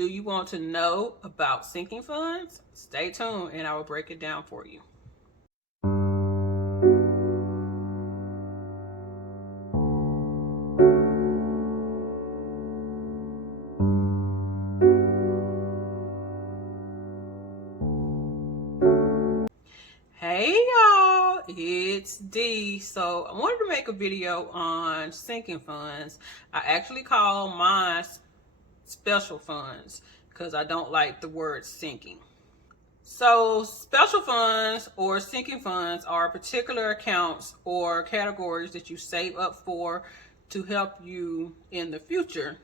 Do you want to know about sinking funds? Stay tuned and I will break it down for you. Hey y'all, it's Dee. So I wanted to make a video on sinking funds. I actually call mine special funds because I don't like the word sinking. So special funds or sinking funds are particular accounts or categories that you save up for to help you in the future.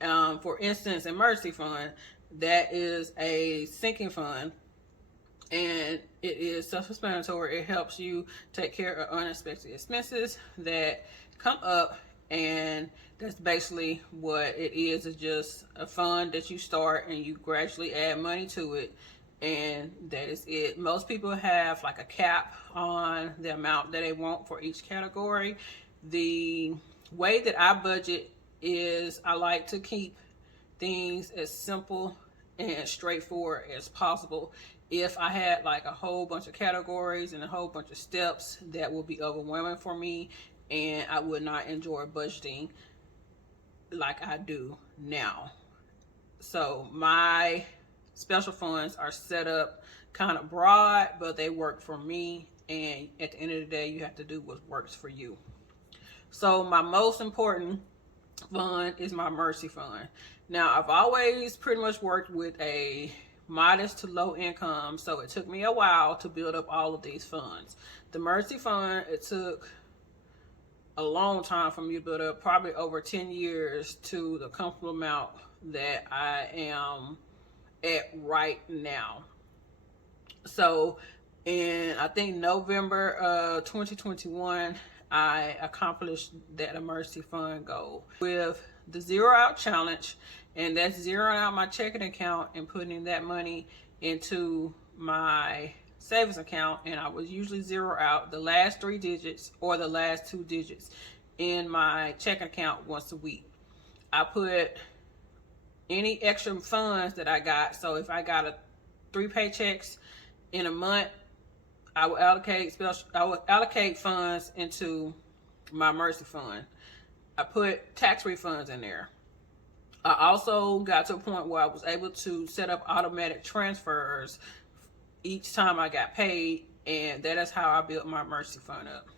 For instance, emergency fund, that is a sinking fund, and it is self-explanatory. It helps you take care of unexpected expenses that come up, and that's basically what it is. It's just a fund that you start and you gradually add money to it, and that is it. Most people have like a cap on the amount that they want for each category. The way that I budget is I like to keep things as simple and straightforward as possible. If I had like a whole bunch of categories and a whole bunch of steps, that would be overwhelming for me, and I would not enjoy budgeting like I do now. So my special funds are set up kind of broad, but they work for me, and at the end of the day, you have to do what works for you. So my most important fund is my mercy fund. Now, I've always pretty much worked with a modest to low income, so it took me a while to build up all of these funds. The mercy fund, it took a long time for me to build up, probably over 10 years to the comfortable amount that I am at right now. So in, I think, November of 2021, I accomplished that emergency fund goal with the zero out challenge, and that's zeroing out my checking account and putting that money into my savings account. And I was usually zero out the last 3 digits or the last 2 digits in my checking account once a week. I put any extra funds that I got. So if I got 3 paychecks in a month, I will allocate funds into my mercy fund. I put tax refunds in there. I also got to a point where I was able to set up automatic transfers each time I got paid, and that is how I built my mercy fund up.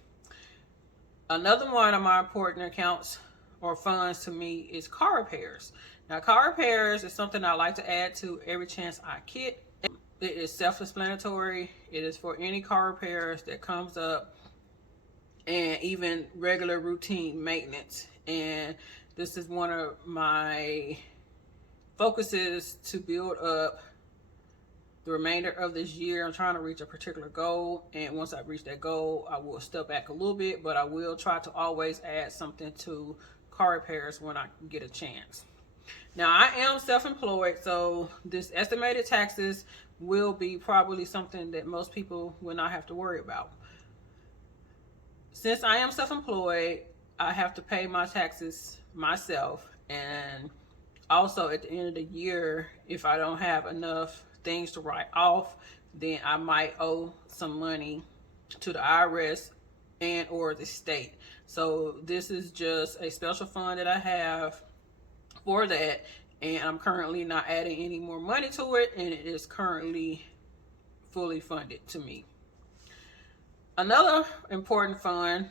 Another one of my important accounts or funds to me is car repairs. Now, car repairs is something I like to add to every chance I get. It is self-explanatory. It is for any car repairs that comes up, and even regular routine maintenance. And this is one of my focuses to build up the remainder of this year. I'm trying to reach a particular goal, and once I reach that goal, I will step back a little bit, but I will try to always add something to car repairs when I get a chance. Now, I am self-employed, so this estimated taxes will be probably something that most people will not have to worry about. Since I am self-employed, I have to pay my taxes myself, and also at the end of the year, if I don't have enough things to write off, then I might owe some money to the IRS and or the state. So this is just a special fund that I have for that, and I'm currently not adding any more money to it, and it is currently fully funded to me. Another important fund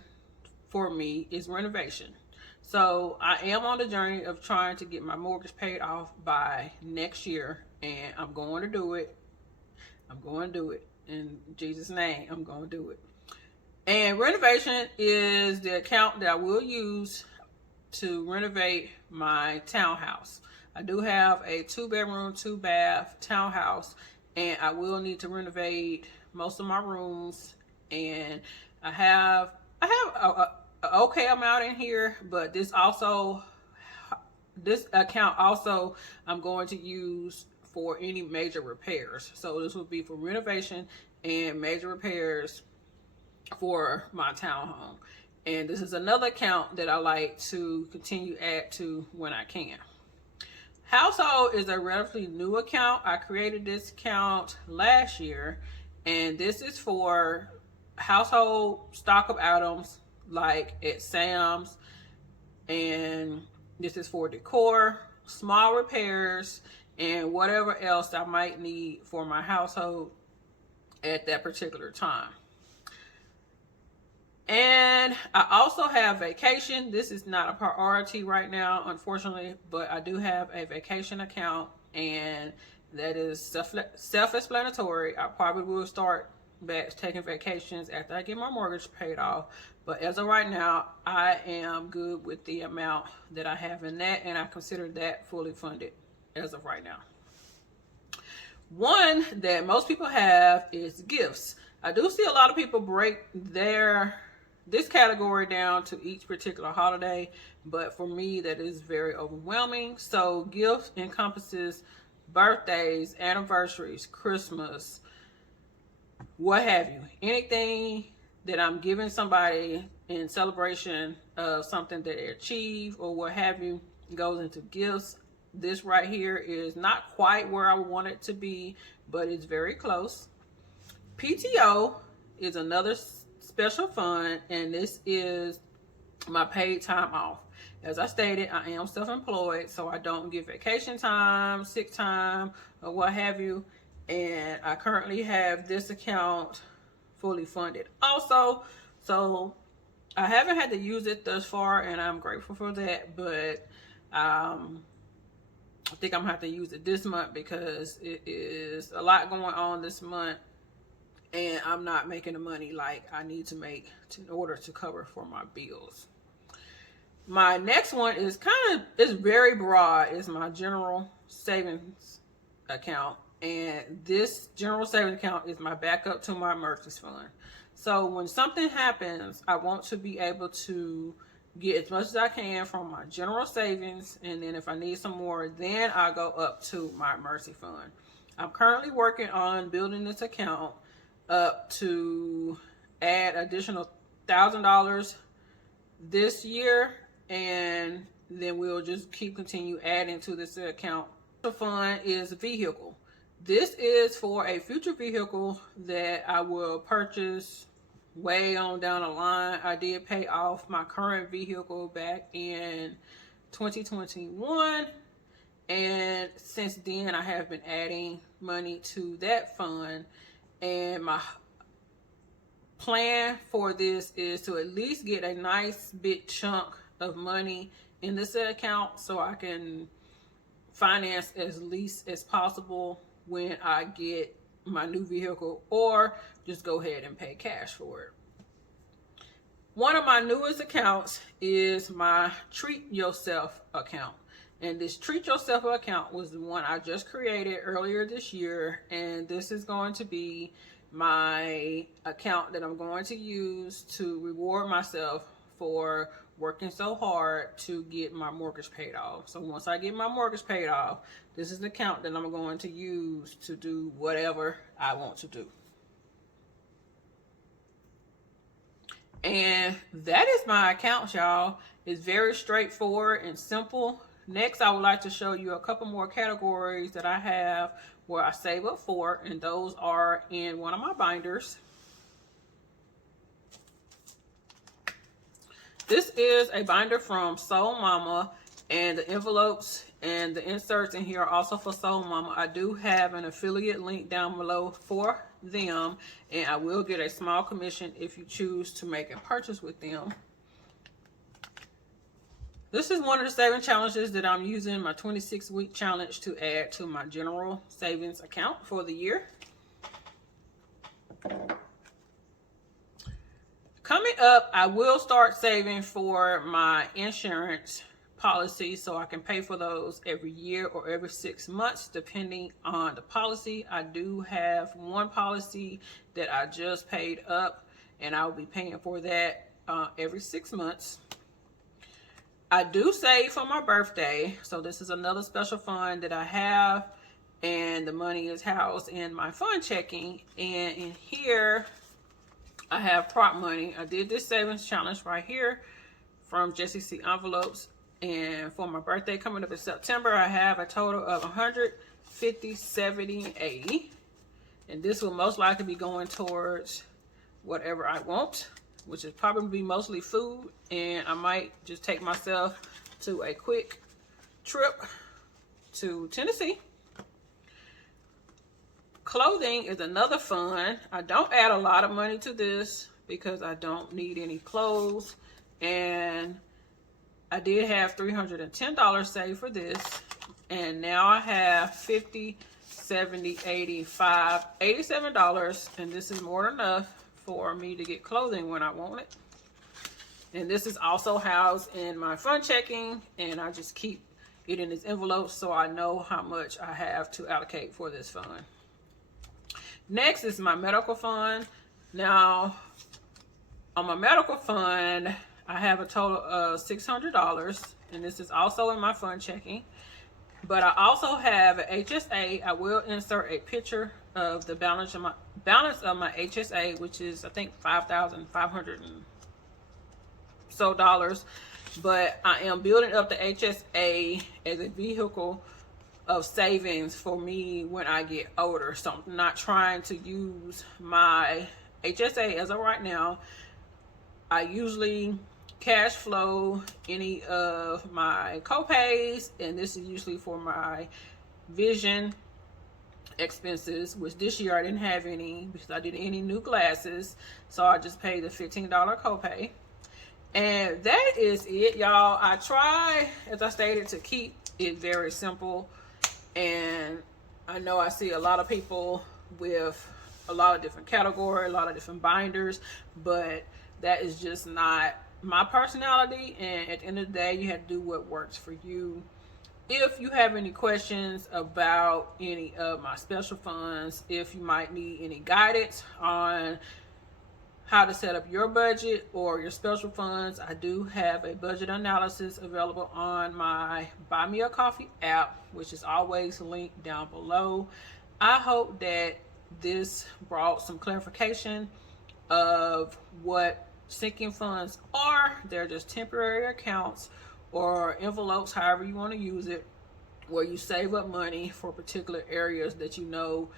for me is renovation. So I am on the journey of trying to get my mortgage paid off by next year, and I'm going to do it. I'm going to do it. In Jesus' name, I'm going to do it. And renovation is the account that I will use to renovate my townhouse. I do have a 2-bedroom, 2-bath townhouse, and I will need to renovate most of my rooms. And I have a okay amount in here, but this account also I'm going to use for any major repairs. So this will be for renovation and major repairs for my townhome. And this is another account that I like to continue add to when I can. Household is a relatively new account. I created this account last year, and this is for household stock of items like at Sam's, and this is for decor, small repairs, and whatever else I might need for my household at that particular time. And I also have vacation. This is not a priority right now, unfortunately, but I do have a vacation account, and that is self-explanatory. I probably will start back taking vacations after I get my mortgage paid off. But as of right now, I am good with the amount that I have in that, and I consider that fully funded as of right now. One that most people have is gifts. I do see a lot of people break this category down to each particular holiday, but for me that is very overwhelming. So gifts encompasses birthdays, anniversaries, Christmas, what have you. Anything that I'm giving somebody in celebration of something that they achieve or what have you goes into gifts. This right here is not quite where I want it to be, but it's very close. PTO is another special fund, and this is my paid time off. As I stated, I am self-employed, so I don't get vacation time, sick time, or what have you. And I currently have this account fully funded also. So I haven't had to use it thus far, and I'm grateful for that. But I think I'm gonna have to use it this month because it is a lot going on this month, and I'm not making the money like I need to make in order to cover for my bills. My next one is it's very broad. It's my general savings account, and this general savings account is my backup to my emergency fund. So when something happens, I want to be able to get as much as I can from my general savings, and then if I need some more, then I go up to my emergency fund. I'm currently working on building this account up to add additional $1,000 this year, and then we'll just continue adding to this account. The fund is a vehicle. This is for a future vehicle that I will purchase way on down the line. I did pay off my current vehicle back in 2021, and since then I have been adding money to that fund, and my plan for this is to at least get a nice big chunk of money in this account so I can finance as least as possible when I get my new vehicle, or just go ahead and pay cash for it. One of my newest accounts is my Treat Yourself account. And this Treat Yourself account was the one I just created earlier this year. And this is going to be my account that I'm going to use to reward myself for working so hard to get my mortgage paid off. So once I get my mortgage paid off, this is the account that I'm going to use to do whatever I want to do. And that is my account, y'all. It's very straightforward and simple. Next, I would like to show you a couple more categories that I have where I save up for, and those are in one of my binders. This is a binder from Soul Mama, and the envelopes and the inserts in here are also for Soul Mama. I do have an affiliate link down below for them, and I will get a small commission if you choose to make a purchase with them. This is one of the saving challenges that I'm using, my 26-week challenge, to add to my general savings account for the year. Coming up, I will start saving for my insurance policy so I can pay for those every year or every 6 months, depending on the policy. I do have one policy that I just paid up, and I'll be paying for that every 6 months. I do save for my birthday, so this is another special fund that I have, and the money is housed in my fund checking, and in here I have prop money. I did this savings challenge right here from Jessie C Envelopes, And for my birthday coming up in September, I have a total of 150, 70, and 80. And this will most likely be going towards whatever I want, which is probably be mostly food. And I might just take myself to a quick trip to Tennessee. Clothing is another fund. I don't add a lot of money to this because I don't need any clothes. And I did have $310 saved for this, and now I have 50, 70, 85, $87, and this is more than enough for me to get clothing when I want it. And this is also housed in my fund checking, and I just keep it in this envelope so I know how much I have to allocate for this fund. Next is my medical fund. Now, on my medical fund, I have a total of $600, and this is also in my fund checking. But I also have an HSA. I will insert a picture of the balance of my HSA, which is I think $5,500 and so dollars. But I am building up the HSA as a vehicle of savings for me when I get older. So I'm not trying to use my HSA as of right now. I usually cash flow any of my copays, and this is usually for my vision expenses, which this year I didn't have any because I didn't any new glasses, so I just paid the $15 copay. And that is it, y'all. I try, as I stated, to keep it very simple, and I know I see a lot of people with a lot of different categories, a lot of different binders, but that is just not my personality. And at the end of the day, you have to do what works for you. If you have any questions about any of my special funds, if you might need any guidance on how to set up your budget or your special funds, I do have a budget analysis available on my Buy Me a Coffee app, which is always linked down below. I hope that this brought some clarification of what sinking funds are. They're just temporary accounts or envelopes, however you want to use it, where you save up money for particular areas that you know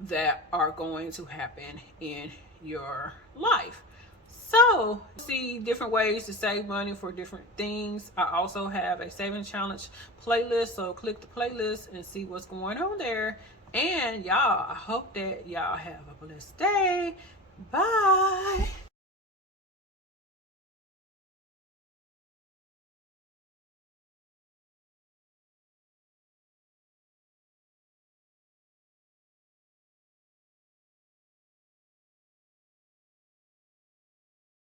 that are going to happen in your life. So, see different ways to save money for different things. I also have a savings challenge playlist, so click the playlist and see what's going on there. And y'all, I hope that y'all have a blessed day. Bye.